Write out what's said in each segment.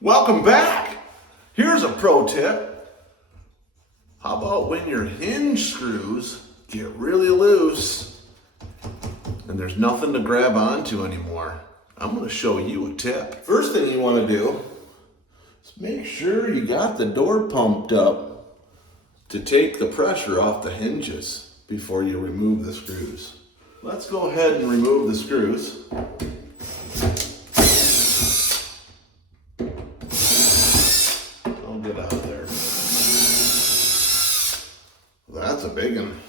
Welcome back. Here's a pro tip. How about when your hinge screws get really loose and there's nothing to grab onto anymore? I'm going to show you a tip. First thing you want to do is make sure you got the door pumped up to take the pressure off the hinges before you remove the screws. Let's go ahead and remove the screws. I'll get out there. That's a big one.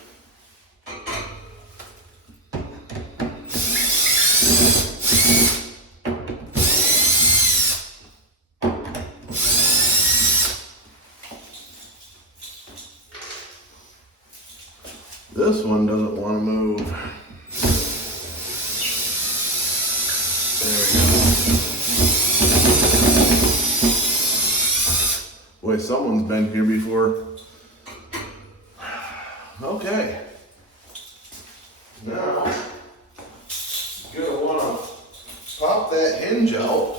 This one doesn't want to move. There we go. Boy, someone's been here before. Okay. Now, you're gonna want to pop that hinge out.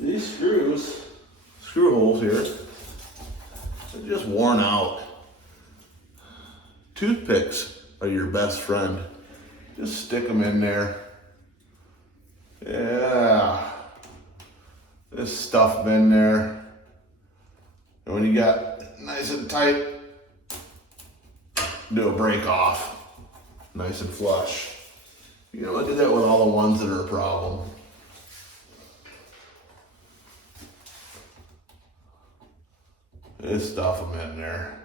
These screw holes here, they're just worn out. Toothpicks are your best friend. Just stick them in there. Yeah. This stuff been there. And when you got nice and tight, do a break off. Nice and flush. You know, I do that with all the ones that are a problem. Just stuff them in there.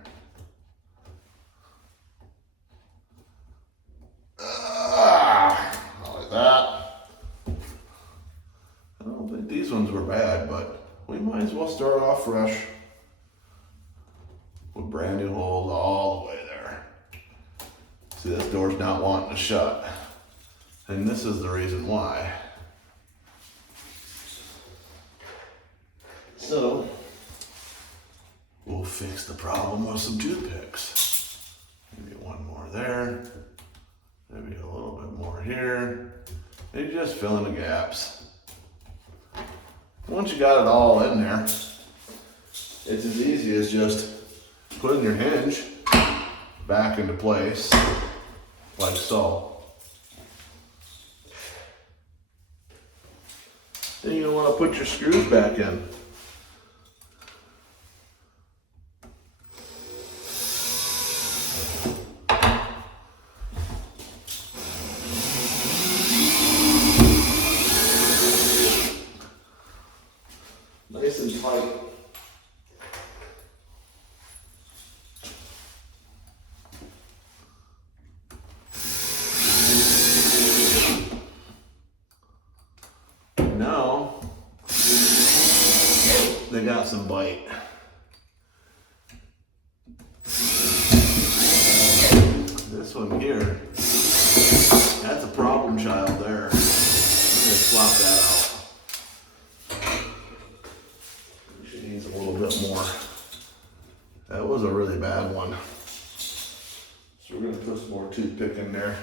Like that. I don't think these ones were bad, but we might as well start off fresh with brand new holes all the way there. See, this door's not wanting to shut, and this is the reason why. So we'll fix the problem with some toothpicks. Maybe one more there. Maybe a little bit more here. And just fill in the gaps. Once you got it all in there, it's as easy as just putting your hinge back into place, like so. Then you're gonna want to put your screws back in. Nice and tight. Now they got some bite. This one here, that's a problem child there. I'm gonna swap that out. She needs a little bit more. That was a really bad one. So we're gonna put some more toothpick in there.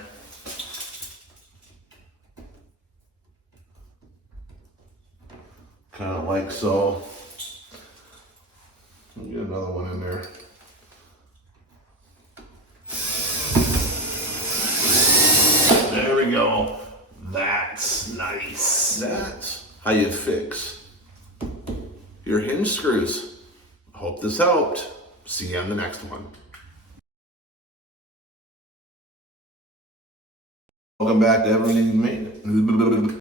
Kind of like so. Let me get another one in there. There we go. That's nice. That's how you fix your hinge screws. Hope this helped. See you on the next one. Welcome back to Everything Maintenance.